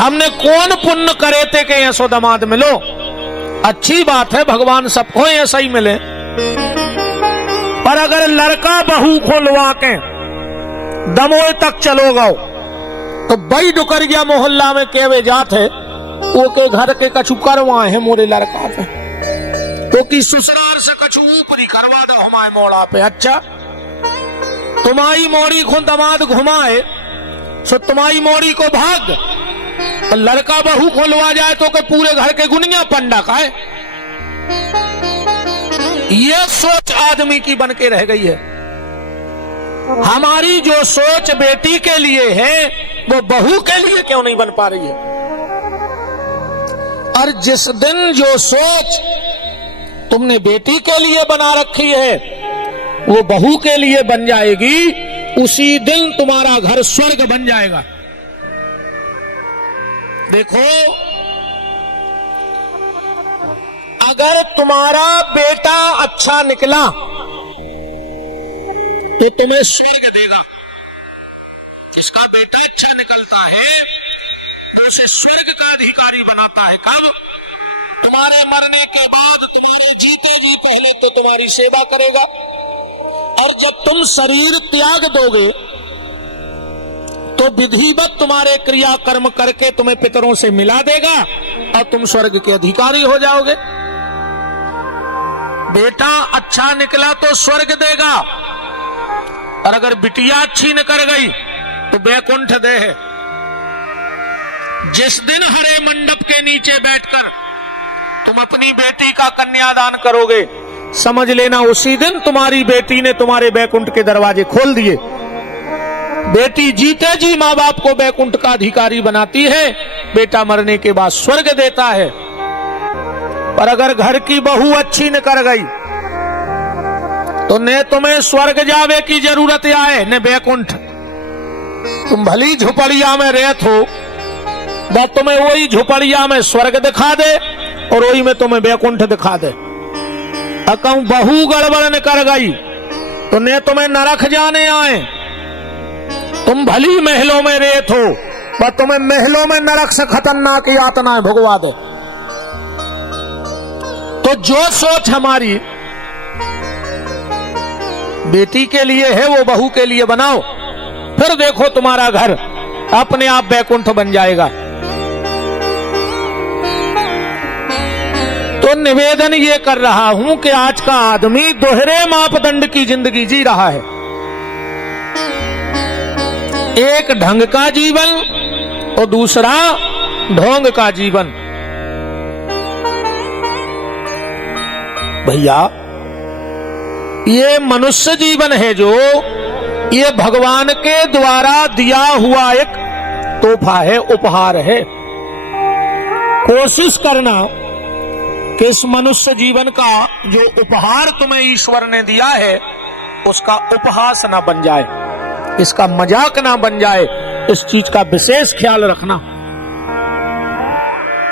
हमने कौन पुण्य करे थे कि ऐसो दामाद मिलो। अच्छी बात है, भगवान सबको ऐसा ही मिले, पर अगर लड़का बहू खोलवा के दमोह तक चलो गो तो बई डुकर गया मोहल्ला में केवे जाते वो के घर के कछु करवाए है मोरे लड़का पे, तो की ससुराल से कछु ऊपरी करवा दो हमारे मोड़ा पे। अच्छा तुम्हारी मोड़ी को दामाद घुमाए सो तुम्हारी मोड़ी को भाग, लड़का बहू खोलवा जाए तो के पूरे घर के गुनिया पंडा का है। ये सोच आदमी की बन के रह गई है। हमारी जो सोच बेटी के लिए है वो बहू के लिए क्यों नहीं बन पा रही है। और जिस दिन जो सोच तुमने बेटी के लिए बना रखी है वो बहू के लिए बन जाएगी, उसी दिन तुम्हारा घर स्वर्ग बन जाएगा। देखो, अगर तुम्हारा बेटा अच्छा निकला तो तुम्हें स्वर्ग देगा। जिसका बेटा अच्छा निकलता है वो उसे स्वर्ग का अधिकारी बनाता है। कब? तुम्हारे मरने के बाद, तुम्हारे जीते जी पहले तो तुम्हारी सेवा करेगा, और जब तुम शरीर त्याग दोगे तो विधिवत तुम्हारे क्रिया कर्म करके तुम्हें पितरों से मिला देगा और तुम स्वर्ग के अधिकारी हो जाओगे। बेटा अच्छा निकला तो स्वर्ग देगा, और अगर बिटिया अच्छी निकल गई तो बैकुंठ दे है। जिस दिन हरे मंडप के नीचे बैठकर तुम अपनी बेटी का कन्यादान करोगे, समझ लेना उसी दिन तुम्हारी बेटी ने तुम्हारे बैकुंठ के दरवाजे खोल दिए। बेटी जीते जी माँ बाप को बैकुंठ का अधिकारी बनाती है, बेटा मरने के बाद स्वर्ग देता है। पर अगर घर की बहू अच्छी निकल गई तो न तुम्हें स्वर्ग जावे की जरूरत आए न बैकुंठ। तुम भली झुपड़िया में रहत हो, बस तुम्हें वही झुपड़िया में स्वर्ग दिखा दे और वही में तुम्हें बैकुंठ दिखा दे। कहूं बहू गड़बड़ न कर गई तो न तुम्हें नरक जाने आए। तुम भली महलों में रहत हो, पर तुम्हें महलों में नरक से खतरनाक यातनाएं भुगवा दे। तो जो सोच हमारी बेटी के लिए है वो बहू के लिए बनाओ, फिर देखो तुम्हारा घर अपने आप बैकुंठ बन जाएगा। तो निवेदन ये कर रहा हूं कि आज का आदमी दोहरे मापदंड की जिंदगी जी रहा है। एक ढंग का जीवन और दूसरा ढोंग का जीवन। भैया, ये मनुष्य जीवन है जो ये भगवान के द्वारा दिया हुआ एक तोहफा है, उपहार है। कोशिश करना कि इस मनुष्य जीवन का जो उपहार तुम्हें ईश्वर ने दिया है उसका उपहास ना बन जाए, इसका मजाक ना बन जाए। इस चीज का विशेष ख्याल रखना।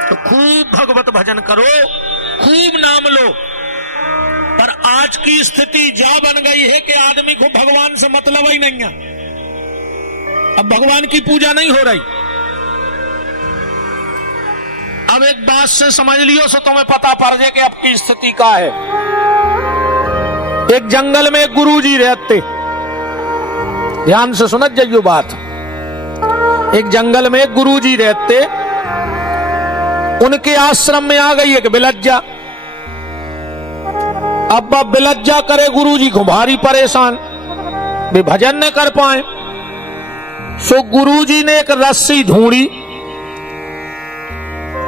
तो खूब भगवत भजन करो, खूब नाम लो। पर आज की स्थिति जा बन गई है कि आदमी को भगवान से मतलब ही नहीं है। अब भगवान की पूजा नहीं हो रही। अब एक बात से समझ लियो सो तुम्हें पता पड़ जाए कि अब की स्थिति क्या है। एक जंगल में एक गुरुजी रहते, ध्यान से सुनत जाइयो बात। एक जंगल में एक गुरुजी रहते, उनके आश्रम में आ गई एक बिलज्जा। अब बिलज्जा करे गुरुजी को भारी परेशान, वे भजन न कर पाए। सो गुरुजी ने एक रस्सी ढूंढी,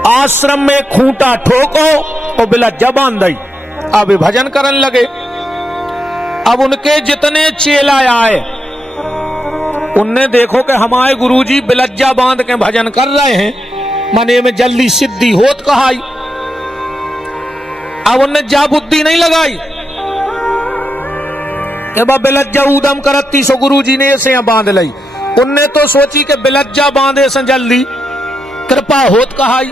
आश्रम में खूंटा ठोको और बिलज्जा बांध दी। अब वे भजन करने लगे। अब उनके जितने चेला आए उनने देखो कि हमारे गुरुजी बिलज्जा बांध के भजन कर रहे हैं, मने में जल्दी सिद्धि होत कहाई। अब उनने जा बुद्धि नहीं लगाई कि बिलज्जा उदम करती सो गुरुजी ने ऐसे बांध ली। उनने तो सोची कि बिलज्जा बांधे से जल्दी कृपा होत कहाई।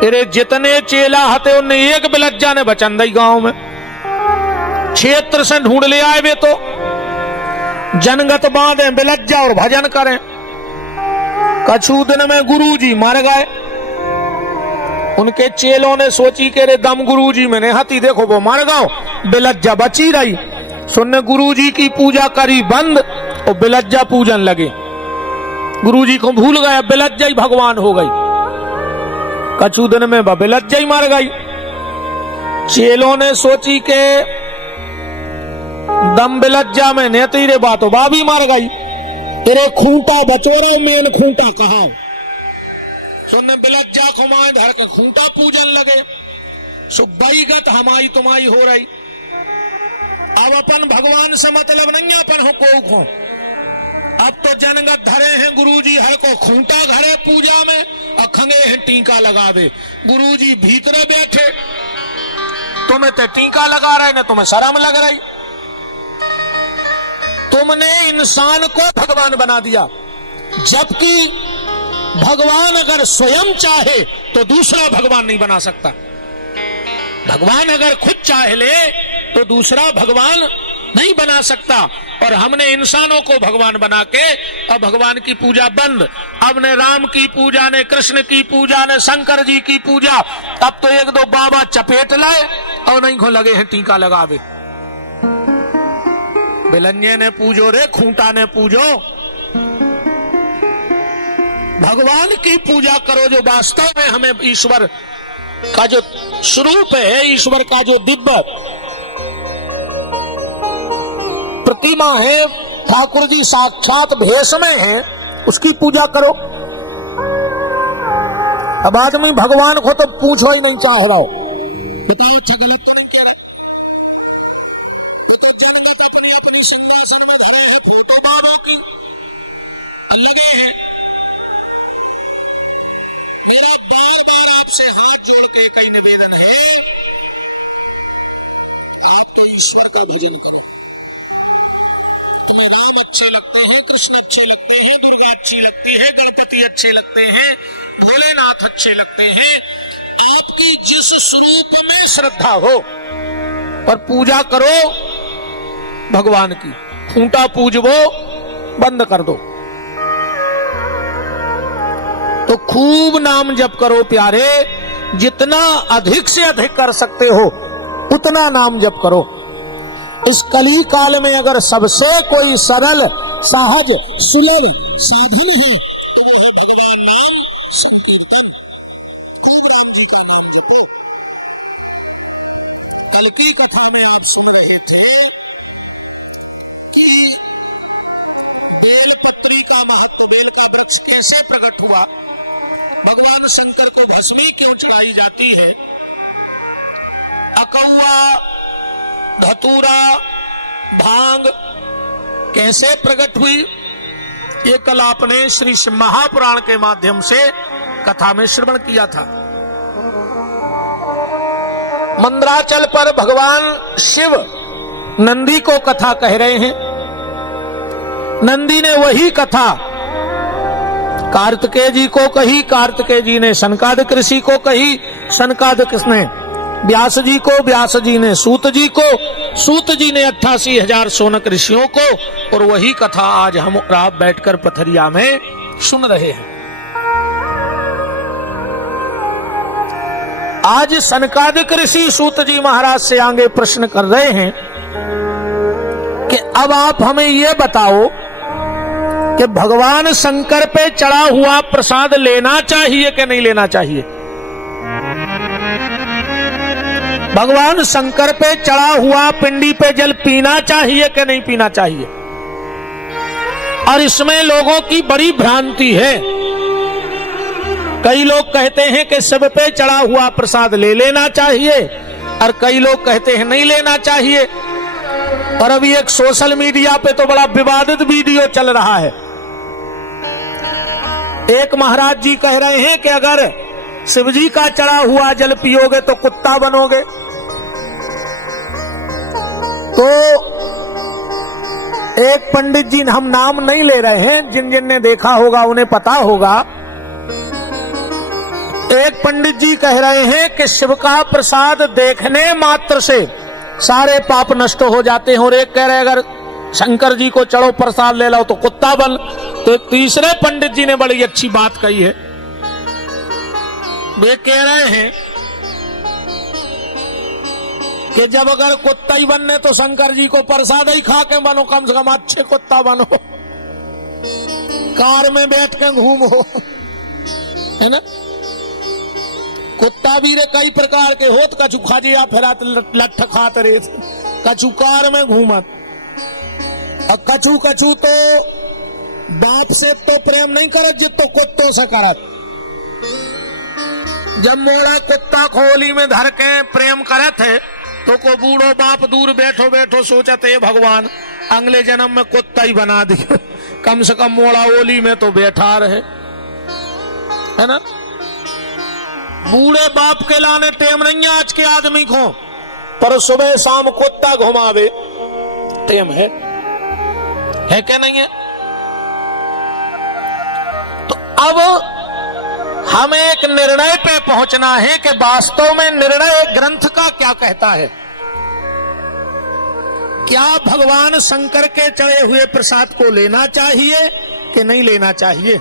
तेरे जितने चेला हते उनने एक बिलज्जा ने बचन दी। गांव में क्षेत्र से ढूंढ ले आए वे तो जनगत बांधे बिलज्जा और भजन करें। कछु दिन में गुरुजी मर गए। उनके चेलों ने सोची के रे दम गुरुजी मैंने हती देखो वो मर गओ, बिलज्जा बची रही। सुनने गुरुजी की पूजा करी बंद और बिलज्जा पूजन लगे। गुरुजी को भूल गए, बिलज्जा ही भगवान हो गई। कछु दिन में बिलज्जा ही मर गई। चेलों ने सोची के दम बिलज्जा में नेती रे बातो बाबी मर गई, तेरे खूंटा बचोरे मेन खूंटा कहा। सुनने बिलज्जा को माए धर के खूंटा पूजन लगे। सुबई गत हमारी तुम्हारी हो रही। अब अपन भगवान से मतलब नहीं, अपन हो को अब तो जनगत धरे हैं गुरुजी हर को खूंटा घरे पूजा में और खंगे हैं टीका लगा दे। गुरुजी भीतर बैठे, तुम्हें तो टीका लगा रहे, ना तुम्हें शर्म लग रही। तुमने इंसान को भगवान बना दिया, जबकि भगवान अगर स्वयं चाहे तो दूसरा भगवान नहीं बना सकता। भगवान अगर खुद चाहे ले तो दूसरा भगवान नहीं बना सकता। और हमने इंसानों को भगवान बना के अब भगवान की पूजा बंद। अब ने राम की पूजा, ने कृष्ण की पूजा, ने शंकर जी की पूजा। अब तो एक दो बाबा चपेट लाए और नहीं को लगे हैं टीका लगावे। बिलन्ये ने पूजो रे, खूंटा ने पूजो। भगवान की पूजा करो जो वास्तव में हमें ईश्वर का जो स्वरूप है, ईश्वर का जो दिव्य प्रतिमा है, ठाकुर जी साक्षात भेष में है, उसकी पूजा करो। अब आदमी भगवान को तो पूछो ही नहीं चाह रहा हो। लगे हैं से हाथ जोड़ के कई निवेदन है, आपके ईश्वर का भजन करो। अच्छे लगते हैं, कृष्ण अच्छे लगते हैं, दुर्गा अच्छी लगती है, गणपति अच्छे लगते हैं, भोलेनाथ अच्छे लगते हैं। आपकी जिस स्वरूप में श्रद्धा हो पर पूजा करो भगवान की। खूंटा पूजवो बंद कर दो। तो खूब नाम जप करो प्यारे, जितना अधिक से अधिक कर सकते हो उतना नाम जप करो। इस कली काल में अगर सबसे कोई सरल, सहज, सुलभ साधन है तो वो है भगवान नाम संकीर्तन। खूब राम जी का नाम जपो। कल की कथा में आप सुन रहे थे कि बेल पत्री का महत्व, बेल का वृक्ष कैसे प्रकट हुआ, भगवान शंकर को भस्मी क्यों चढ़ाई जाती है, अकौवा, धतूरा, भांग कैसे प्रकट हुई, ये कल आपने श्री महापुराण के माध्यम से कथा में श्रवण किया था। मंदराचल पर भगवान शिव नंदी को कथा कह रहे हैं। नंदी ने वही कथा कार्तिकेय जी को कही, कार्तिकेय जी ने सनकादिक ऋषि को कही, सनकादिक ने व्यास जी को, व्यास जी ने सूत जी को, सूत जी ने 88,000 सोनक ऋषियों को, और वही कथा आज हम आप बैठकर पथरिया में सुन रहे हैं। आज सनकादिक ऋषि सूत जी महाराज से आगे प्रश्न कर रहे हैं कि अब आप हमें यह बताओ कि भगवान शंकर पे चढ़ा हुआ प्रसाद लेना चाहिए कि नहीं लेना चाहिए। भगवान शंकर पे चढ़ा हुआ पिंडी पे जल पीना चाहिए कि नहीं पीना चाहिए। और इसमें लोगों की बड़ी भ्रांति है। कई लोग कहते हैं कि सब पे चढ़ा हुआ प्रसाद ले लेना चाहिए, और कई लोग कहते हैं नहीं लेना चाहिए। और अभी एक सोशल मीडिया पे तो बड़ा विवादित वीडियो चल रहा है। एक महाराज जी कह रहे हैं कि अगर शिवजी का चढ़ा हुआ जल पियोगे तो कुत्ता बनोगे। तो एक पंडित जी, हम नाम नहीं ले रहे हैं, जिन जिन ने देखा होगा उन्हें पता होगा, एक पंडित जी कह रहे हैं कि शिव का प्रसाद देखने मात्र से सारे पाप नष्ट हो जाते हैं। और एक कह रहे अगर शंकर जी को चढ़ो प्रसाद ले लो तो कुत्ता बन। तो तीसरे पंडित जी ने बड़ी अच्छी बात कही है। वे कह रहे हैं कि जब अगर कुत्ता ही बनने तो शंकर जी को प्रसाद ही खा के बनो, कम से कम अच्छे कुत्ता बनो, कार में बैठ के घूमो, है ना। कुत्ता भी रे कई प्रकार के होत, कछु खाजिया फिरात लठ खात रे, कछु कार में घूमत, और कछु कछु तो बाप से तो प्रेम नहीं करत जित तो कुत्तों से करत। जब मोड़ा कुत्ता खोली में धर के प्रेम करत है तो को बूढ़ो बाप दूर बैठो बैठो सोचते भगवान अगले जन्म में कुत्ता ही बना दियो, कम से कम मोड़ा ओली में तो बैठा रहे, है ना। बूढ़े बाप के लाने टेम नहीं है आज के आदमी को, पर सुबह शाम कुत्ता घुमावे टेम है क्या नहीं है। तो अब हमें एक निर्णय पे पहुंचना है कि वास्तव में निर्णय ग्रंथ का क्या कहता है। क्या भगवान शंकर के चढ़े हुए प्रसाद को लेना चाहिए कि नहीं लेना चाहिए।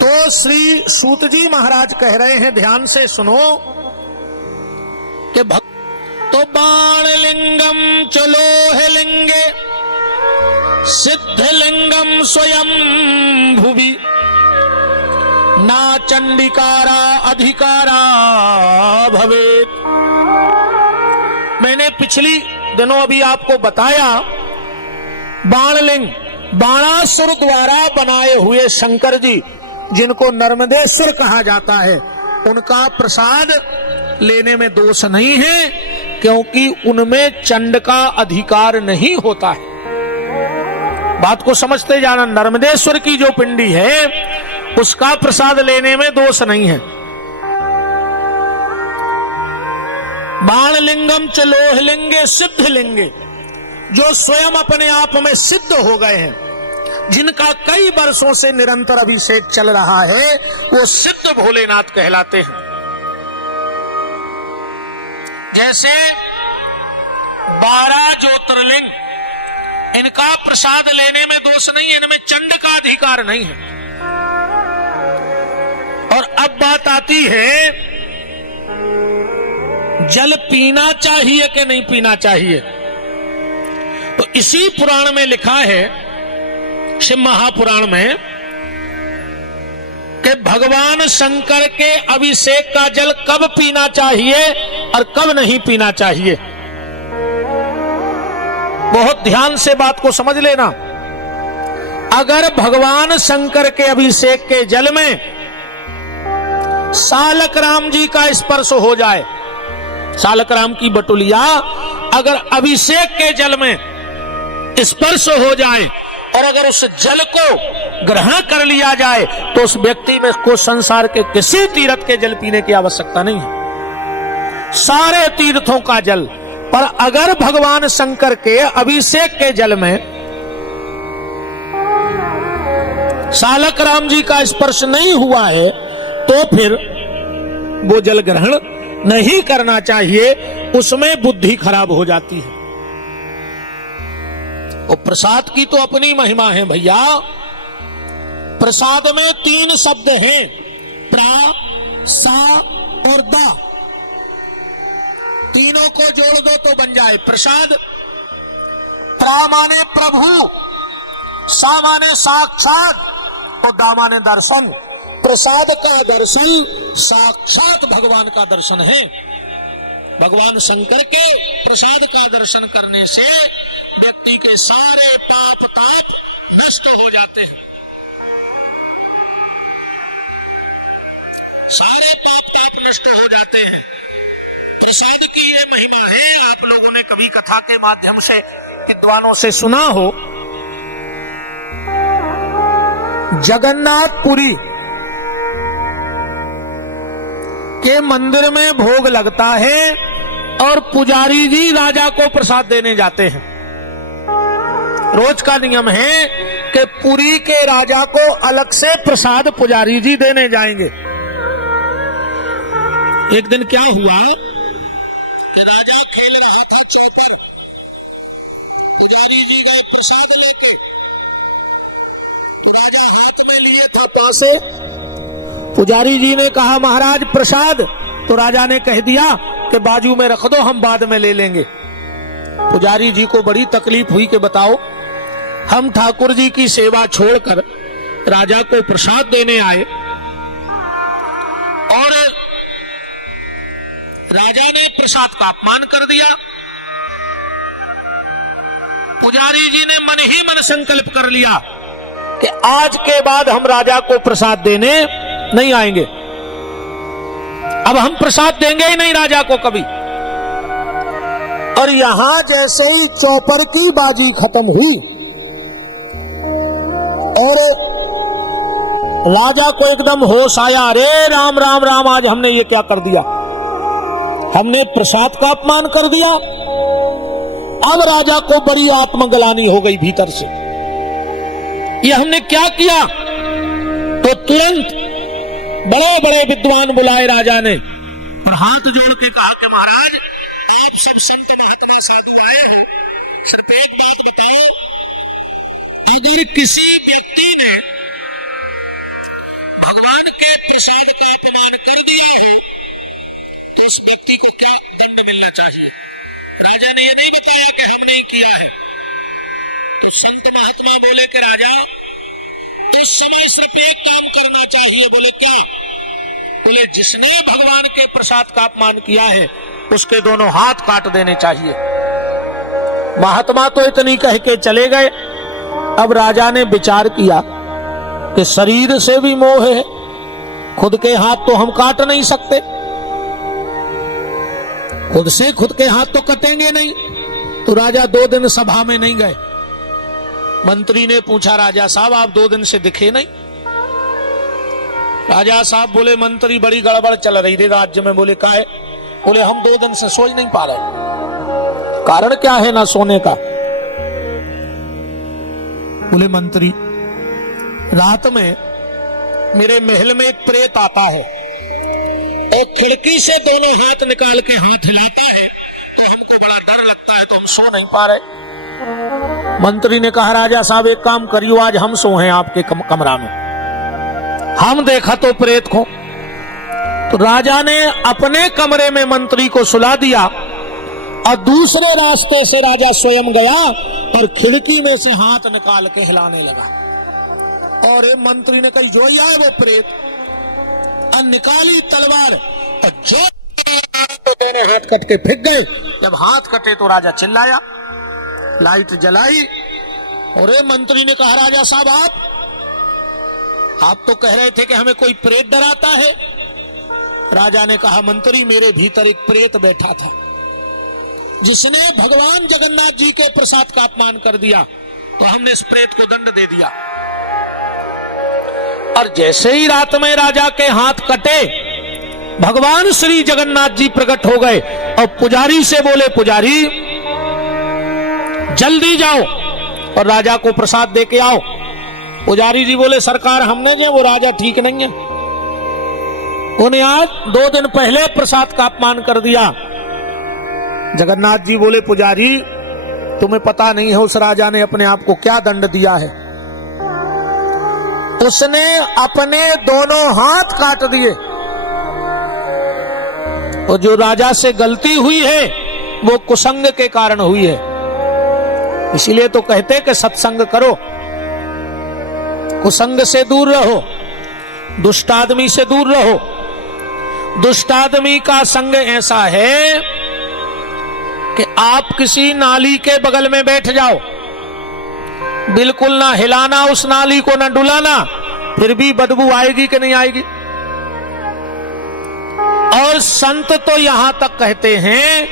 तो श्री सूत जी महाराज कह रहे हैं, ध्यान से सुनो कि तो बाण लिंगम चलो है लिंगे सिद्ध लिंगम स्वयं भुवि ना चंडिकारा अधिकारा भवेत। मैंने पिछली दिनों अभी आपको बताया, बाणलिंग बाणासुर द्वारा बनाए हुए शंकर जी जिनको नर्मदेश्वर कहा जाता है, उनका प्रसाद लेने में दोष नहीं है, क्योंकि उनमें चंड का अधिकार नहीं होता है। बात को समझते जाना, नर्मदेश्वर की जो पिंडी है उसका प्रसाद लेने में दोष नहीं है। बाणलिंगम च लोहलिंगे सिद्ध लिंगे, जो स्वयं अपने आप में सिद्ध हो गए हैं, जिनका कई वर्षों से निरंतर अभिषेक चल रहा है, वो सिद्ध भोलेनाथ कहलाते हैं। जैसे 12 ज्योतिर्लिंग, इनका प्रसाद लेने में दोष नहीं है, इनमें चंड का अधिकार नहीं है। और अब बात आती है जल पीना चाहिए कि नहीं पीना चाहिए। तो इसी पुराण में लिखा है, शिव महापुराण में, कि भगवान शंकर के अभिषेक का जल कब पीना चाहिए और कब नहीं पीना चाहिए। बहुत ध्यान से बात को समझ लेना। अगर भगवान शंकर के अभिषेक के जल में सालक राम जी का स्पर्श हो जाए, सालक राम की बटुलिया अगर अभिषेक के जल में स्पर्श हो जाए और अगर उस जल को ग्रहण कर लिया जाए, तो उस व्यक्ति में को संसार के किसी तीर्थ के जल पीने की आवश्यकता नहीं है, सारे तीर्थों का जल। पर अगर भगवान शंकर के अभिषेक के जल में सालक राम जी का स्पर्श नहीं हुआ है, तो फिर वो जल ग्रहण नहीं करना चाहिए, उसमें बुद्धि खराब हो जाती है। और प्रसाद की तो अपनी महिमा है भैया। प्रसाद में 3 शब्द हैं, प्रा, सा और दा। तीनों को जोड़ दो तो बन जाए प्रसाद। प्रा माने प्रभु, सा माने साक्षात और दा माने दर्शन। प्रसाद का दर्शन साक्षात भगवान का दर्शन है। भगवान शंकर के प्रसाद का दर्शन करने से व्यक्ति के सारे पाप ताप नष्ट हो जाते हैं, सारे पाप ताप नष्ट हो जाते हैं। प्रसाद की ये महिमा है। आप लोगों ने कभी कथा के माध्यम से विद्वानों से सुना हो, जगन्नाथपुरी के मंदिर में भोग लगता है और पुजारी जी राजा को प्रसाद देने जाते हैं। रोज का नियम है कि पुरी के राजा को अलग से प्रसाद पुजारी जी देने जाएंगे। एक दिन क्या हुआ कि राजा खेल रहा था चौपर, तो पुजारी जी गए प्रसाद लेके, तो राजा हाथ में लिए था पासे। पुजारी जी ने कहा महाराज प्रसाद, तो राजा ने कह दिया कि बाजू में रख दो, हम बाद में ले लेंगे। पुजारी जी को बड़ी तकलीफ हुई कि बताओ, हम ठाकुर जी की सेवा छोड़कर राजा को प्रसाद देने आए और राजा ने प्रसाद का अपमान कर दिया। पुजारी जी ने मन ही मन संकल्प कर लिया कि आज के बाद हम राजा को प्रसाद देने नहीं आएंगे, अब हम प्रसाद देंगे ही नहीं राजा को कभी। और यहां जैसे ही चौपर की बाजी खत्म हुई और राजा को एकदम होश आया, अरे राम राम राम, आज हमने ये क्या कर दिया, हमने प्रसाद का अपमान कर दिया। अब राजा को बड़ी आत्मग्लानि हो गई भीतर से, ये हमने क्या किया। तो तुरंत बड़े बड़े विद्वान बुलाए राजा ने और हाथ जोड़ के कहा कि महाराज आप सब संत महात्मा साधु आए हैं, सिर्फ एक बात बताओ, अगर किसी व्यक्ति ने भगवान के प्रसाद का अपमान कर दिया हो तो उस व्यक्ति को क्या दंड मिलना चाहिए। राजा ने ये नहीं बताया कि हम नहीं किया है। तो संत महात्मा बोले कि राजा उस समय सिर्फ एक काम करना चाहिए। बोले क्या? बोले जिसने भगवान के प्रसाद का अपमान किया है उसके दोनों हाथ काट देने चाहिए। महात्मा तो इतनी कह के चले गए। अब राजा ने विचार किया कि शरीर से भी मोह है, खुद के हाथ तो हम काट नहीं सकते, खुद से खुद के हाथ तो कटेंगे नहीं। तो राजा 2 दिन सभा में नहीं गए। मंत्री ने पूछा राजा साहब आप 2 दिन से दिखे नहीं। राजा साहब बोले मंत्री बड़ी गड़बड़ चल रही थी राज्य में। बोले काहे? बोले हम 2 दिन से सो ही नहीं पा रहे। कारण क्या है ना सोने का? बोले मंत्री रात में मेरे महल में एक प्रेत आता है और खिड़की से दोनों हाथ निकाल के हाथ हिलाता है, तो हमको बड़ा डर लगता है, तो हम सो नहीं पा रहे। मंत्री ने कहा राजा साहब एक काम करियो, आज हम सोए आपके कमरा में, हम देखा तो प्रेत को। तो राजा ने अपने कमरे में मंत्री को सुला दिया और दूसरे रास्ते से राजा स्वयं गया और खिड़की में से हाथ निकाल के हिलाने लगा। और मंत्री ने कही जो ही आए वो प्रेत, और निकाली तलवार और जो तो दोनों हाथ कट के फेंक गए। जब हाथ कटे तो राजा चिल्लाया, लाइट जलाई और मंत्री ने कहा राजा साहब आप तो कह रहे थे कि हमें कोई प्रेत डराता है। राजा ने कहा मंत्री मेरे भीतर एक प्रेत बैठा था जिसने भगवान जगन्नाथ जी के प्रसाद का अपमान कर दिया, तो हमने इस प्रेत को दंड दे दिया। और जैसे ही रात में राजा के हाथ कटे भगवान श्री जगन्नाथ जी प्रकट हो गए और पुजारी से बोले पुजारी जल्दी जाओ और राजा को प्रसाद दे के आओ। पुजारी जी बोले सरकार हमने जो वो राजा ठीक नहीं है, उन्हें आज 2 दिन पहले प्रसाद का अपमान कर दिया। जगन्नाथ जी बोले पुजारी तुम्हें पता नहीं है उस राजा ने अपने आप को क्या दंड दिया है। उसने अपने दोनों हाथ काट दिए और जो राजा से गलती हुई है वो कुसंग के कारण हुई है। इसीलिए तो कहते कि सत्संग करो, कुसंग से दूर रहो, दुष्ट आदमी से दूर रहो। दुष्ट आदमी का संग ऐसा है कि आप किसी नाली के बगल में बैठ जाओ, बिल्कुल ना हिलाना उस नाली को, ना डुलाना, फिर भी बदबू आएगी कि नहीं आएगी। और संत तो यहां तक कहते हैं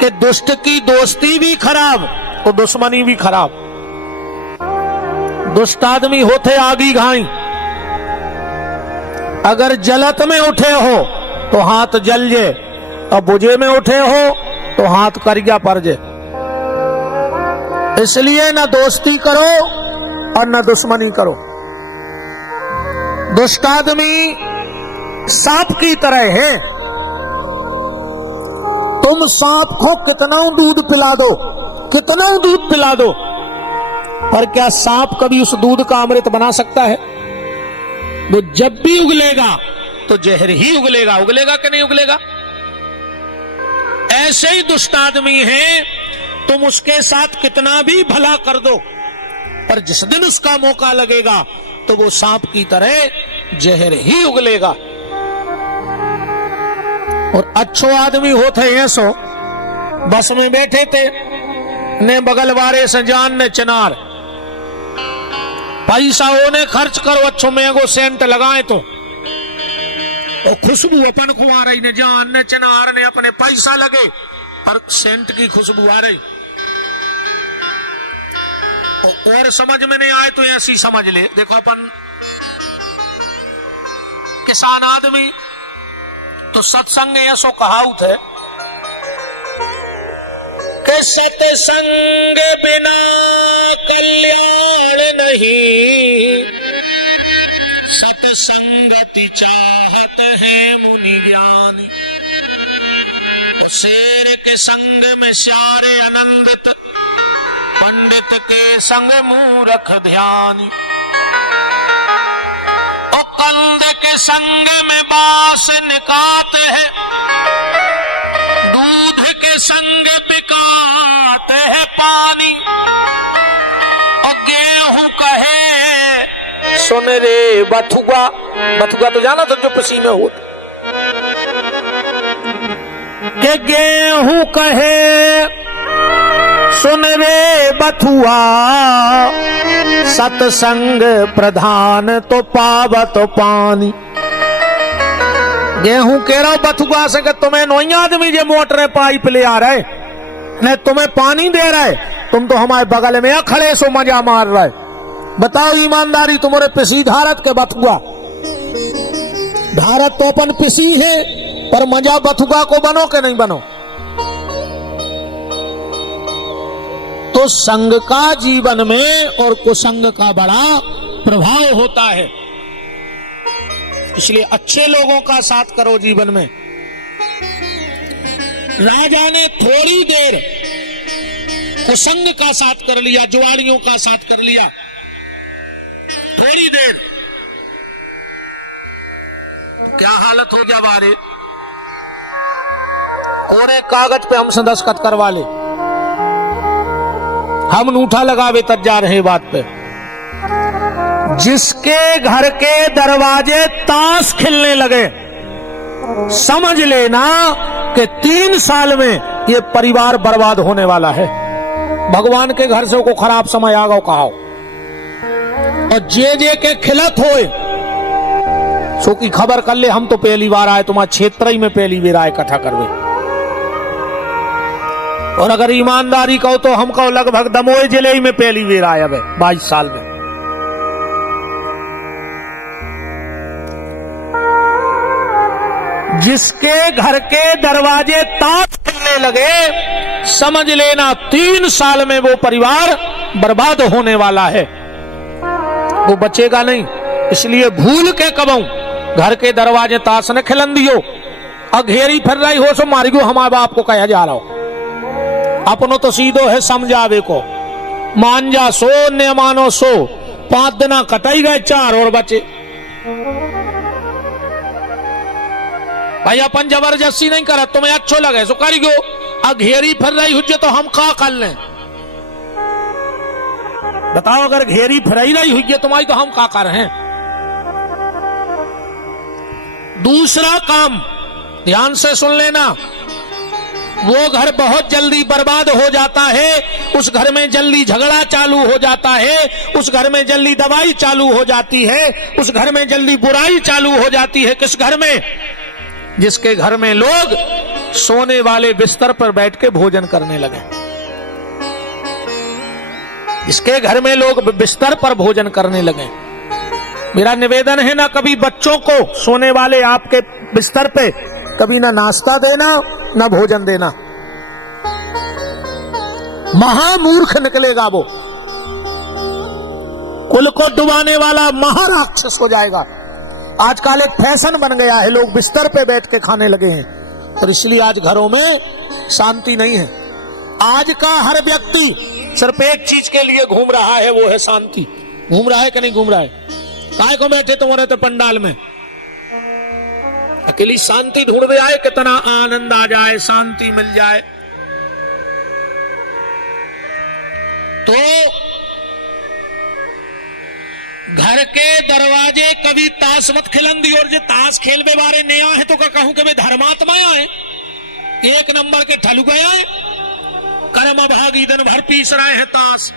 कि दुष्ट की दोस्ती भी खराब और दुश्मनी भी खराब। दुष्ट आदमी होते आगी घाई, अगर जलत में उठे हो तो हाथ जल जे और बुझे में उठे हो तो हाथ करिया पर जे। इसलिए न दोस्ती करो और न दुश्मनी करो। दुष्ट आदमी सांप की तरह है, तुम सांप को कितना दूध पिला दो, कितना दूध पिला दो, पर क्या सांप कभी उस दूध का अमृत बना सकता है? वो जब भी उगलेगा तो जहर ही उगलेगा। उगलेगा कि नहीं उगलेगा? ऐसे ही दुष्ट आदमी है, तुम उसके साथ कितना भी भला कर दो, पर जिस दिन उसका मौका लगेगा तो वो सांप की तरह जहर ही उगलेगा। और अच्छो आदमी होते हैं सो बस में बैठे थे, ने बगल वाले से जान ने चिनार पैसा ओने खर्च करो, अच्छो महंगो सेंट लगाए तो और खुशबू अपन को आ रही, ने जान ने चिनार ने अपने पैसा लगे पर सेंट की खुशबू आ रही। और समझ में नहीं आए तो ऐसी समझ ले। देखो अपन किसान आदमी तो सत्संग ऐसो कहावत है कि सत्संग बिना कल्याण नहीं, सत्संगति चाहत है मुनि ज्ञानी। शेर के संग में सारे आनंदित, पंडित के संग मूर्ख ध्यानी। और कंद के संग में बास निकात है, दूध के संग बिकात है पानी। और गेहूं कहे सुन रे बथुआ, बथुआ तो जाना तो जो पसीने होते, के गेहूं कहे सुन रे बथुआ, सत्संग प्रधान तो पावत पानी। गेहूं कह रहा बथुआ से कि तुम्हें नोई आदमी जे मोटर पाइप ले आ रहे ने तुम्हें पानी दे रहे, तुम तो हमारे बगल में खड़े सो मजा मार रहे। बताओ ईमानदारी, तुम्हारे पिसी धारत के बथुआ, धारत तो अपन पिसी है पर मजा बथुआ को बनो के नहीं बनो। तो संग का जीवन में और कुसंग का बड़ा प्रभाव होता है, इसलिए अच्छे लोगों का साथ करो जीवन में। राजा ने थोड़ी देर कुसंग का साथ कर लिया, जुआड़ियों का साथ कर लिया, थोड़ी देर, क्या हालत हो गया बारे। कोरे कागज पे हमसे दस्तखत करवा ले, हम अंगूठा लगावे तक जा रहे बात पे। जिसके घर के दरवाजे ताश खेलने लगे, समझ लेना कि 3 साल में ये परिवार बर्बाद होने वाला है। भगवान के घर से को खराब समय आ गो कहा। और जे के खिलत होए सो की खबर कर ले, हम तो पहली बार आए, तुम्हारे क्षेत्र ही में पहली बार आए कथा करवे। और अगर ईमानदारी कहो तो हम कहो लगभग दमोह जिले ही में पहली बार आए अब 22 साल में। जिसके घर के दरवाजे ताश खेलने लगे, समझ लेना 3 साल में वो परिवार बर्बाद होने वाला है, वो बचेगा नहीं। इसलिए भूल के कबहू घर के दरवाजे ताश न खिलन दियो। अघेरी फिर रही हो सो मारिगो, हमारे बाप को कहा जा रहा हो, अपनो तो सीधो है समझावे को। मान जा सो न मानो सो, 5 दिन कटाई गए, 4 और बचे। भाई अपन जबरदस्ती नहीं करा, तुम्हें अच्छो लगे सो करिगो। अघेरी फिर रही हुई तो हम का कर लें, बताओ। अगर घेरी फिर रही हुई है तुम्हारी तो हम का कर हैं। दूसरा काम ध्यान से सुन लेना, वो घर बहुत जल्दी बर्बाद हो जाता है, उस घर में जल्दी झगड़ा चालू हो जाता है, उस घर में जल्दी दवाई चालू हो जाती है, उस घर में जल्दी बुराई चालू हो जाती है। किस घर में? जिसके घर में लोग सोने वाले बिस्तर पर बैठ के भोजन करने लगे, जिसके घर में लोग बिस्तर पर भोजन करने लगे। मेरा निवेदन है ना कभी बच्चों को सोने वाले आपके बिस्तर पे कभी ना नाश्ता देना ना भोजन देना, महामूर्ख निकलेगा वो, कुल को डुबाने वाला महाराक्षस हो जाएगा। आजकल एक फैशन बन गया है, लोग बिस्तर पे बैठ के खाने लगे हैं। और इसलिए आज घरों में शांति नहीं है। आज का हर व्यक्ति सिर्फ एक चीज के लिए घूम रहा है, वो है शांति। घूम रहा है कि नहीं घूम रहा है? काहे को बैठे तुम रहते पंडाल में? अकेली शांति ढूंढते आए, कितना आनंद आ जाए, शांति मिल जाए। तो घर के दरवाजे कभी ताश मत खिलन दी, और जो ताश खेलने वाले नया है तो कहूं कि वे धर्मात्मा है, एक नंबर के ठलु गया है, कर्म अभागी दिन भर पीस रहे हैं ताश।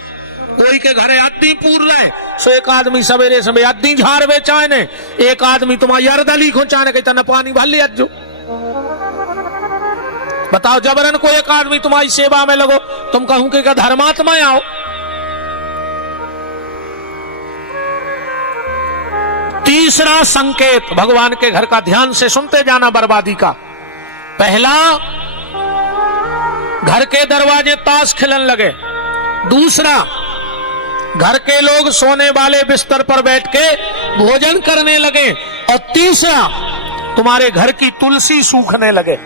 कोई के घरे अद्दी पूर रहे, सो एक आदमी सवेरे समय अद्दी झाड़ बेचाए ने, एक आदमी तुम्हारी अरदली खोचाने के तना पानी भर लिया जो। बताओ, जबरन को एक आदमी तुम्हारी सेवा में लगो, तुम कहूं कि धर्मात्मा आओ। तीसरा संकेत भगवान के घर का, ध्यान से सुनते जाना बर्बादी का। पहला, घर के दरवाजे ताश खिलन लगे। दूसरा, घर के लोग सोने वाले बिस्तर पर बैठ के भोजन करने लगे। और तीसरा, तुम्हारे घर की तुलसी सूखने लगे।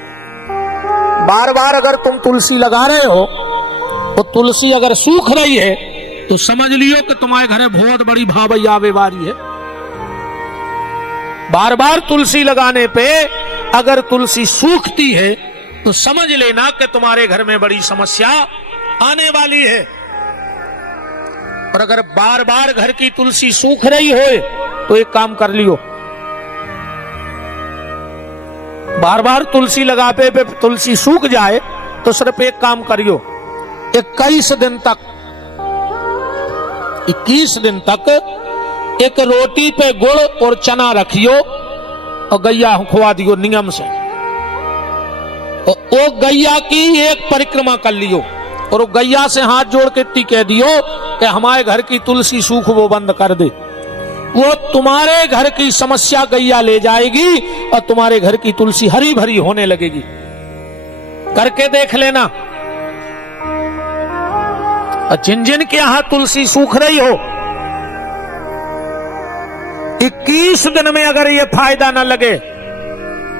बार बार अगर तुम तुलसी लगा रहे हो तो तुलसी अगर सूख रही है तो समझ लियो कि तुम्हारे घर बहुत बड़ी भावई आवे वाली है। बार बार तुलसी लगाने पे अगर तुलसी सूखती है तो समझ लेना कि तुम्हारे घर में बड़ी समस्या आने वाली है। और अगर बार बार घर की तुलसी सूख रही हो तो एक काम कर लियो, बार बार तुलसी लगाते पे तुलसी सूख जाए तो सिर्फ एक काम करियो, 21 दिन तक एक रोटी पे गुड़ और चना रखियो और गैया खुआ दियो नियम से। और वो गैया की एक परिक्रमा कर लियो और वो गैया से हाथ जोड़ के इतनी कह दियो कि हमारे घर की तुलसी सूख वो बंद कर दे। वो तुम्हारे घर की समस्या गैया ले जाएगी और तुम्हारे घर की तुलसी हरी भरी होने लगेगी। करके देख लेना। और जिन जिन के यहां तुलसी सूख रही हो, 21 दिन में अगर ये फायदा न लगे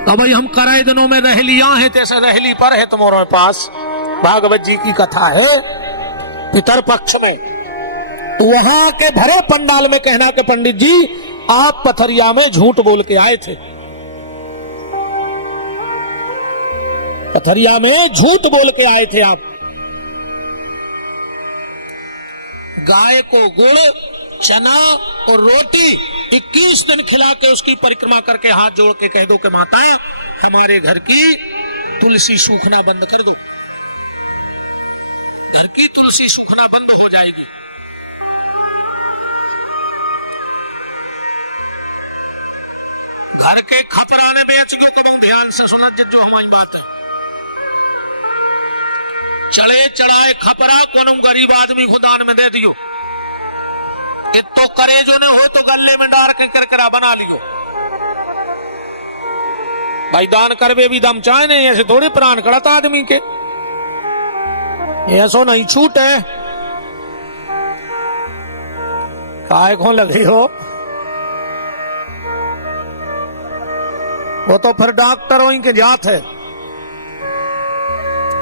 तो भाई हम कराए दिनों में रहलिया है, जैसे रहली पर है तुम्हारे पास, भागवत जी की कथा है पितर पक्ष में, तो वहां के भरे पंडाल में कहना कि पंडित जी आप पथरिया में झूठ बोल के आए थे, पथरिया में झूठ बोल के आए थे आप। गाय को गुड़, चना और रोटी 21 दिन खिला के उसकी परिक्रमा करके हाथ जोड़ के कह दो कि माता हमारे घर की तुलसी सूखना बंद कर दो, घर की तुलसी सूखना बंद हो जाएगी। घर के खतराने बेच के तुम ध्यान से सुना जो हमारी बात है। चढ़े चढ़ाए खपरा को गरीब आदमी को दान में दे दियो, तो करे जो ने हो तो गले में डाल के करकरा बना लियो। भाई दान करवे भी दम चाहे नहीं, ऐसे थोड़े प्राण कड़ता आदमी के, ऐसो नहीं छूट है। काय को लगे हो वो तो फिर डॉक्टरों ही के जात है।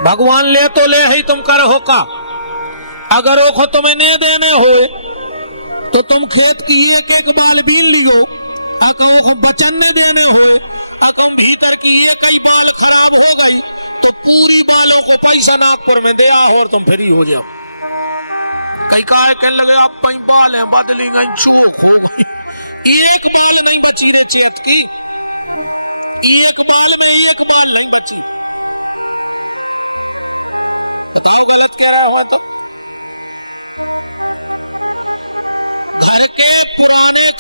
भगवान ले तो ले ही तुम कर हो का, अगर वो तुम्हें नहीं देने हो तो तुम खेत की एक एक बाल बीन लियो, अगर बचन ने देने हो अगर भीतर की एक ही बाल खराब हो गई तो पूरी बालों को पैसा नागपुर में दिया और तुम फ्री हो जाओ। कई काय कहने लगे आप भाई बाल है बदली गई चुमो खो गई, एक बाल नहीं बची ना चेत की, एक बाल नहीं बची। गलत करा हुआ था।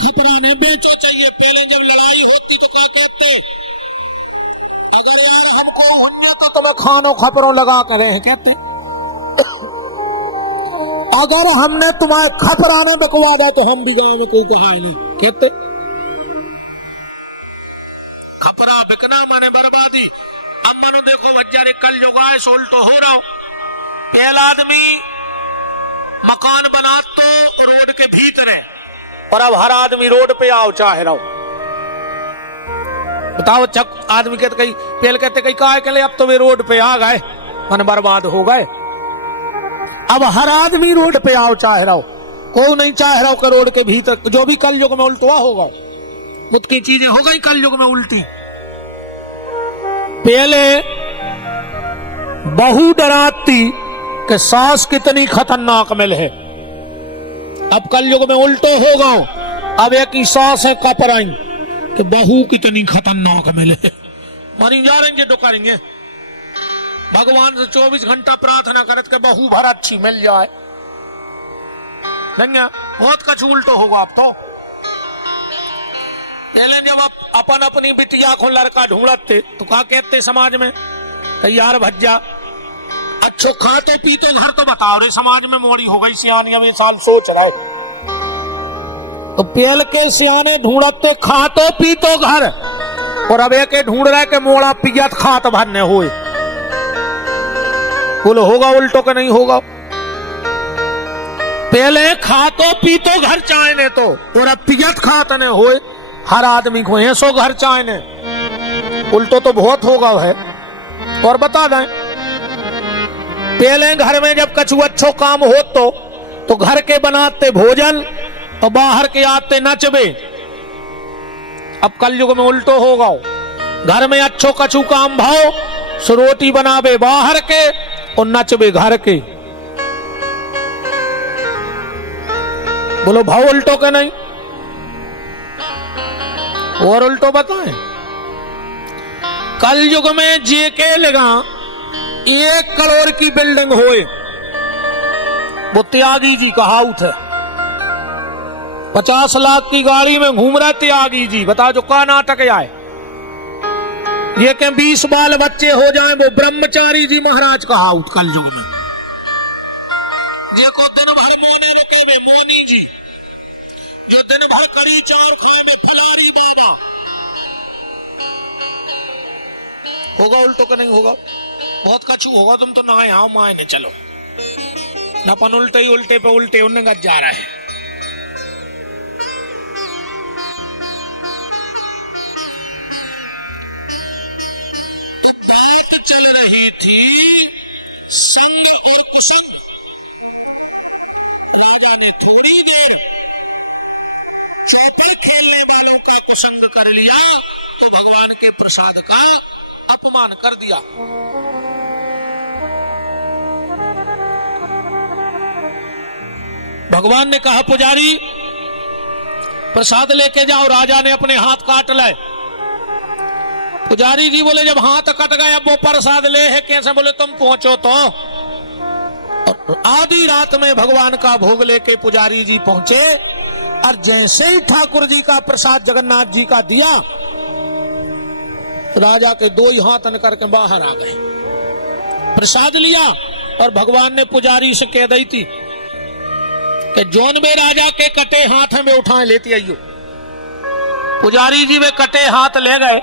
खतराने बेचो चाहिए। पहले जब लड़ाई होती तो क्या कहते, अगर यार हमको हुन्ने तो तुम्हें खानो खपरों लगा करे हैं कहते, अगर हमने तुम्हारे खपराने बकवा दिया तो हम भी गांव में कोई कहा नहीं कहते। खपरा बिकना माने बर्बादी। अब मानो देखो बच्चा कल जो गाय सोल तो हो रहा हो, पहला आदमी मकान बना तो रोड के भीतर है और अब हर आदमी रोड पे आओ चाहे रहो। बताओ चक आदमी कहते कहीं पेल कहते कहीं कहा के लिए अब तो वे रोड पे आ गए मन बर्बाद हो गए। अब हर आदमी रोड पे आओ चाह रहा हो, कोई नहीं चाह रहा हो कि रोड के भीतर जो भी कल युग में उल्टवा होगा मुझ की चीजें हो गई कल युग में उल्टी। पहले बहू डराती कि सास कितनी खतरनाक मिल है, अब कल युग में उल्टो होगा। अब एक ही सास है कपराई कि बहू कितनी खतरनाक मिले, मरी जा रहे तो करेंगे। भगवान से 24 घंटा प्रार्थना करत के बहू भर अच्छी मिल जाए, नहीं बहुत कछ उल्टो होगा। अब तो पहले जब आप अपन अपनी बिटिया को लड़का ढूंढते तो क्या कहते समाज में, यार भज्जा अच्छो खाते पीते घर तो बताओ रे, समाज में मोड़ी हो गई सियानी अब ये साल सोच रहा है। तो पहल के सियाने ढूंढते खाते पीतो घर, और अब एक ढूंढ रहा है कि मोड़ा पियत खात भरने हुए। बोलो होगा उल्टो का नहीं होगा? पहले खातो पीतो घर चाहने तो, और अब पियत खात ने होए। हर आदमी को ऐसो घर चाहने, उल्टो तो बहुत होगा है। और बता दें पहले घर में जब कछु अच्छो काम हो तो घर के बनाते भोजन और बाहर के आते नचबे। अब कल युग में उल्टो होगा, घर में अच्छो कछु काम भाव सो रोटी बनावे बाहर के और नचबे घर के। बोलो भाव उल्टो के नहीं? और उल्टो बताएं कल युग में जे के लगा 1 करोड़ की बिल्डिंग होए, वो त्यागी जी कहावत है। 50 लाख की गाड़ी में घूम रहे त्यागी जी, बताओ जो का नाटक आए। ये के 20 बाल बच्चे हो जाए वो ब्रह्मचारी जी महाराज कहावत कल युग में। जे को दिन भर मोने रुके में मोनी जी, जो दिन भर कड़ी चार खाए में फलारी बाबा। होगा उल्टो का नहीं होगा? बहुत कछु होगा, तुम तो ना यहाँ मायने चलो अपन उल्टे ही उल्टे पे उल्टे उन्हें गज जा रहा है। चल रही थी संग ने थोड़ी देर चौथे खेलने वाले का पसंद कर लिया तो भगवान के प्रसाद का अपमान कर दिया। भगवान ने कहा पुजारी प्रसाद लेके जाओ, राजा ने अपने हाथ काट लाए। पुजारी जी बोले जब हाथ कट गया अब वो प्रसाद ले है कैसे? बोले तुम पहुंचो तो। और आधी रात में भगवान का भोग लेके पुजारी जी पहुंचे, और जैसे ही ठाकुर जी का प्रसाद जगन्नाथ जी का दिया, राजा के 2 ही हाथ करके बाहर आ गए। प्रसाद लिया और भगवान ने पुजारी से कह दी थी कि जोन में राजा के कटे हाथ में उठाए लेती आइयो। पुजारी जी वे कटे हाथ ले गए।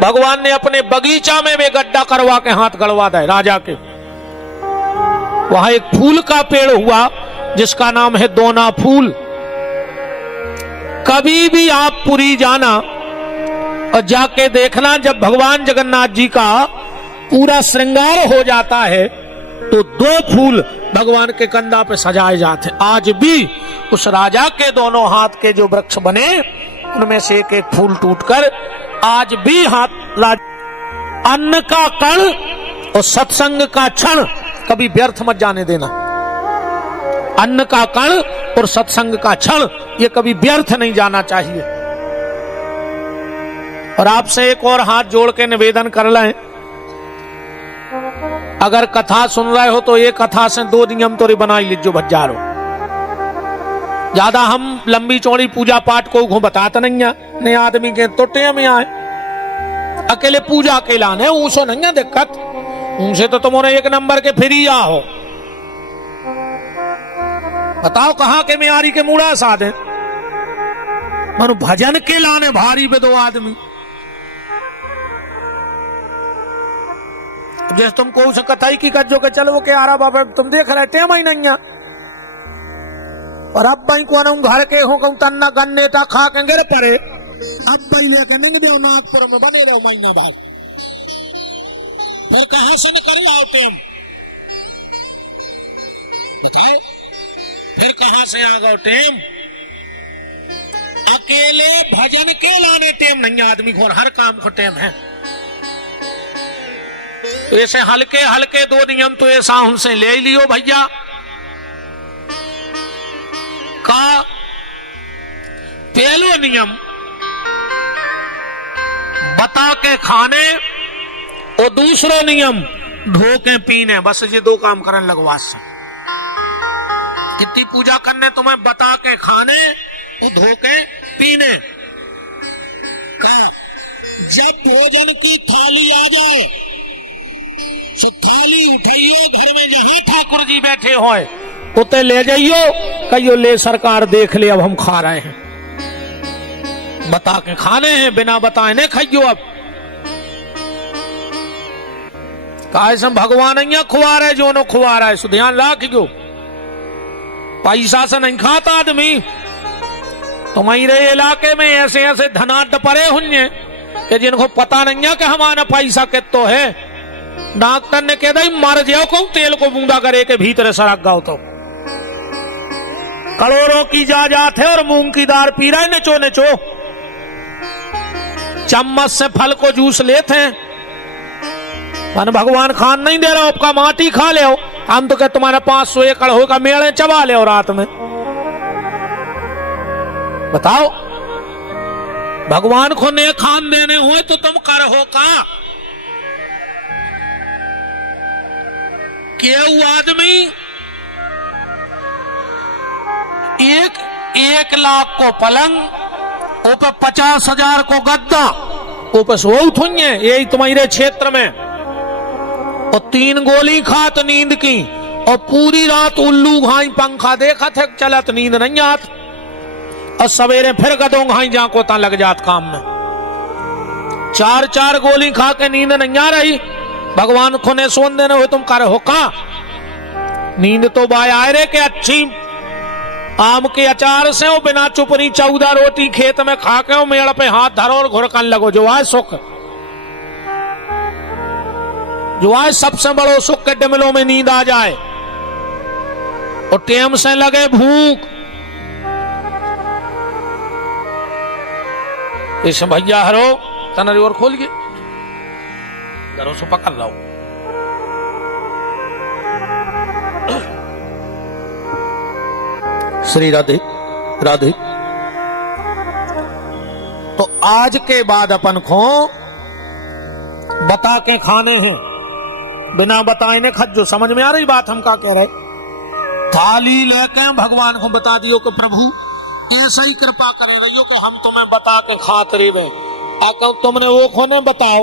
भगवान ने अपने बगीचा में वे गड्ढा करवा के हाथ गड़वा दे राजा के। वहां एक फूल का पेड़ हुआ जिसका नाम है दोना फूल। कभी भी आप पुरी जाना और जाके देखना, जब भगवान जगन्नाथ जी का पूरा श्रृंगार हो जाता है तो 2 फूल भगवान के कंधा पे सजाए जाते। आज भी उस राजा के दोनों हाथ के जो वृक्ष बने उनमें से एक फूल टूटकर आज भी हाथ अन्न का कण और सत्संग का क्षण कभी व्यर्थ मत जाने देना। अन्न का कण और सत्संग का क्षण ये कभी व्यर्थ नहीं जाना चाहिए। और आपसे एक और हाथ जोड़ के निवेदन कर लें, अगर कथा सुन रहे हो तो ये कथा से 2 नियम तो बनाई लीजिए भज्जारो। ज्यादा हम लंबी चौड़ी पूजा पाठ को बताते नहीं है, नए आदमी के तोटे में आए अकेले पूजा के लाने ऊसो नहीं है दिक्कत, उनसे तो तुम्हारे 1 नंबर के फ्री हो। बताओ कहां के म्यारी के मूड़ा साधे मनु भजन के लाने भारी पे 2 आदमी। जैसे तुमको उस कथाई की कज्जो के चलो के आरा बाबा तुम देख रहे थे मैं नहीं और अब भाई को घर के हो तन्ना गन्ने ता खा के गिर पड़े अब भाई लेकर नहीं दो नागपुर में बने रहो महीना बाद, फिर कहां से निकल आओ टेम बताए, फिर कहां से आ गए टेम। अकेले भजन के लाने टेम नहीं आदमी को, हर काम को टेम है। तो ऐसे हल्के हल्के दो नियम तो ऐसा उनसे ले लियो भैया का। पहलो नियम बता के खाने और दूसरो नियम धो के पीने, बस ये दो काम करने लगवा से। कितनी पूजा करने तुम्हें बता के खाने और धो के पीने का। जब भोजन की थाली आ जाए तो थाली उठाइयो, घर में जहां ठाकुर जी बैठे होए उते ले जाइयो, कहियो ले सरकार देख ले अब हम खा रहे हैं। बता के खाने हैं, बिना बताए नहीं खाइयो। अब कैसे भगवान यहाँ खुआ रहे जो नो खुआ रहा है, सो ध्यान रखियो। पैसा से नहीं खाता आदमी। तुम्हारे इलाके में ऐसे ऐसे धनाढ्य पड़े हुए कि जिनको पता नहीं है कि हमारा पैसा कितो है। डॉक्टर ने कह दी मर जाओ को तेल को बूंदा करे के भीतर सड़क गाओ तो करोड़ों की जायदाद है और मूंग की दाल पी रहा है नचो नचो। चम्मच से फल को जूस लेते हैं, मन भगवान खान नहीं दे रहा, आपका माटी खा ले। हम तो कह तुम्हारे 500 एकड़ होगा, मेड़े चबा ले रात में। बताओ भगवान को ने खान देने हुए तो तुम कर हो का। केऊ आदमी 1 लाख को पलंग, ऊपर 50,000 को गद्दा, ऊपर सो थुन्ये यही तुम्हारे क्षेत्र में, और 3 गोली खात नींद की, और पूरी रात उल्लू घाई पंखा देखा थे चलत नींद नहीं आत, और सवेरे फिर गदों घाई जा को ता लग जात काम में। 4 गोली खा के नींद नहीं आ रही, भगवान को ने सोन देने हुए तुम कर हो का। नींद तो बाय आए रे के अच्छी आम के अचार से हो, बिना चुपनी 14 रोटी खेत में खा के हो, मेड़ पे हाथ धरो और घुरकन लगो, जो आए सुख, जो आए सबसे बड़ो सुख के डिमलों में नींद आ जाए, और टेम से लगे भूख। इस भैया हरो तनरी और खोलिए घरों से पकड़ लो। श्री राधे राधे। तो आज के बाद अपन को बता के खाने हैं, बिना बताए ने खज्जो। समझ में आ रही बात हम क्या कह रहे। थाली लेके भगवान को बता दियो कि प्रभु ऐसा ही कृपा करे रहियो कि हम तुम्हें बता के खाते रहे। आका तुमने वो खोने बताओ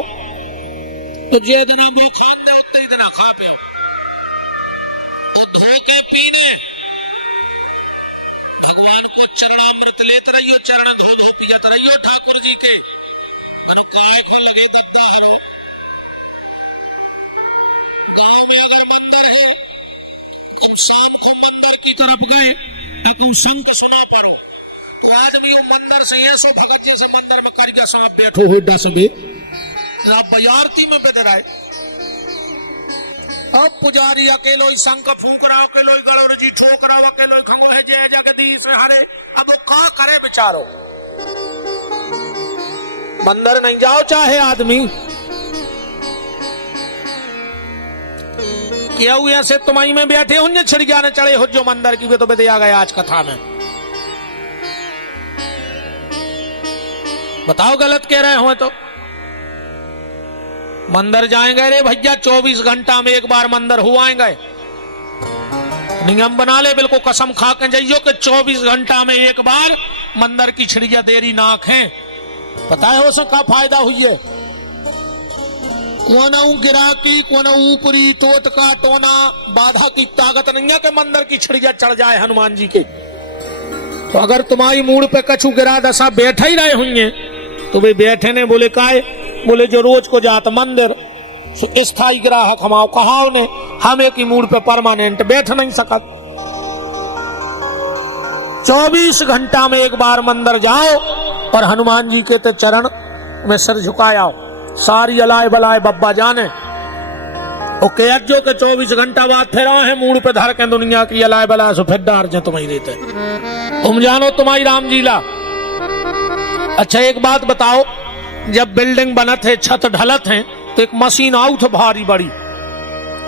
तो जे दिन भी खाते उतने ही दिन खा पियो और धो के पीने। भगवान को चरणामृत लेते रहियो, चरण धो धो पियत रहियो ठाकुर जी के। और गाय को लगे कितनी है तरफ गए तो संत सुना पड़ो। आदमी मंदिर से ऐसे भगत जैसे मंदिर में करके सांप बैठो हो 10 भी आप बजारती में बेद रहा है। अब पुजारी अकेलो ही शंख फूंक रहा, अकेलो ही गणोर जी ठोक रहा, अकेलो ही खंगो है जय जगदीश हरे। अब वो क्या करे बेचारो। मंदिर नहीं जाओ चाहे आदमी क्या हुआ ऐसे तुम्हारी में बैठे होंगे छिड़िया ने चढ़े हो जो मंदिर की, वे तो बेदे आ गए आज कथा में। बताओ गलत कह रहे हो तो। मंदिर जाएंगे रे भैया 24 घंटा में एक बार मंदिर हुआएंगे। नियम बना ले बिल्कुल, कसम खा के जाइयो कि 24 घंटा में एक बार मंदिर की छिड़िया देरी नाक है। पता है उसका फायदा हुई है। कोना गिरा की कोना ऊपरी टोटका टोना बाधा की ताकत नहीं है कि मंदिर की छिड़िया चढ़ जाए हनुमान जी के। तो अगर तुम्हारी मूड पे कछु गिरा दशा बैठे ही रहे होंगे तो वे बैठे ने बोले काहे, बोले जो रोज को जात मंदिर स्थायी ग्राहक हमाओ कहा ने, हम एक ही मूड पे परमानेंट बैठ नहीं सकत। 24 घंटा में एक बार मंदिर जाओ और हनुमान जी के ते चरण में सिर झुकाया। सारी अलाय बलाय बब्बा जाने ओ के अज्जो के 24 घंटा बाद फिर है मूड पे धर के दुनिया की अलाय बलाय सो फिर डार जे तुम्हारी रहते तुम जानो तुम्हारी राम जीला। अच्छा एक बात बताओ, जब बिल्डिंग बनत है छत ढलत है तो एक मशीन आउट भारी बड़ी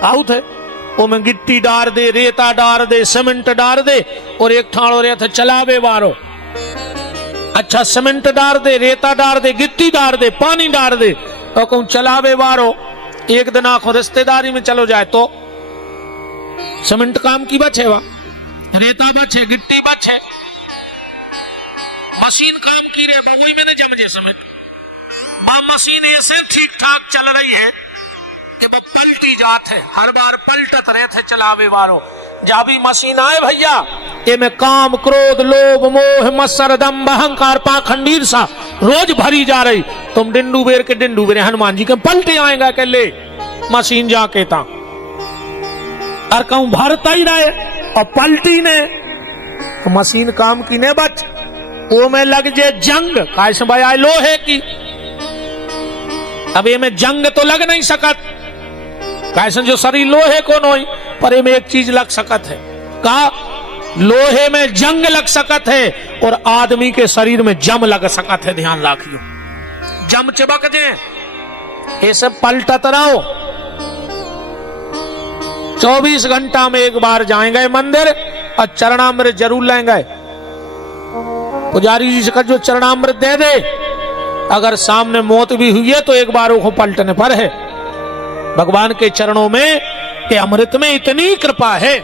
आउट है, वो में गिट्टी डार दे, रेता डार दे, सीमेंट डार दे और एक ठाणो रे थे चलावे वारो। अच्छा सीमेंट डार दे, रेता डार दे, गिट्टी डार दे, पानी डार दे और कहूं चलावे वारो एक दिन आंखों रिश्तेदारी में चलो जाए तो सीमेंट काम की बचे, वा रेता बचे, गिट्टी बचे, मशीन काम की रे वही मैंने जमजे सीमेंट मशीन ऐसे ठीक ठाक चल रही है कि वह पलटी जात है, हर बार पलटत रहे थे चलावे वालों। जा भी मशीन आए भैया ये में काम क्रोध लोभ मोह मत्सर दम्भ अहंकार पाखंडीर सा रोज भरी जा रही। तुम डिंडू बेर के डिंडू बेरे हनुमान जी के पलटे आएगा के ले मशीन जाके था और कहूं भरता ही रहे और पलटी ने मशीन काम की ने बच वो में लग जे जंग कैसे भाई आए लोहे की। अब ये में जंग तो लग नहीं सकत कैसे जो शरीर लोहे को नोई पर ये में एक चीज लग सकत है का लोहे में जंग लग सकत है और आदमी के शरीर में जम लग सकत है। ध्यान रखियो जम चिपक जे ये सब पलटत रहो। 24 घंटा में एक बार जाएंगे मंदिर और चरणामृत जरूर लेंगे। पुजारी जी से जो चरणामृत दे दे अगर सामने मौत भी हुई है तो एक बार वो पलटने पर है। भगवान के चरणों में के अमृत में इतनी कृपा है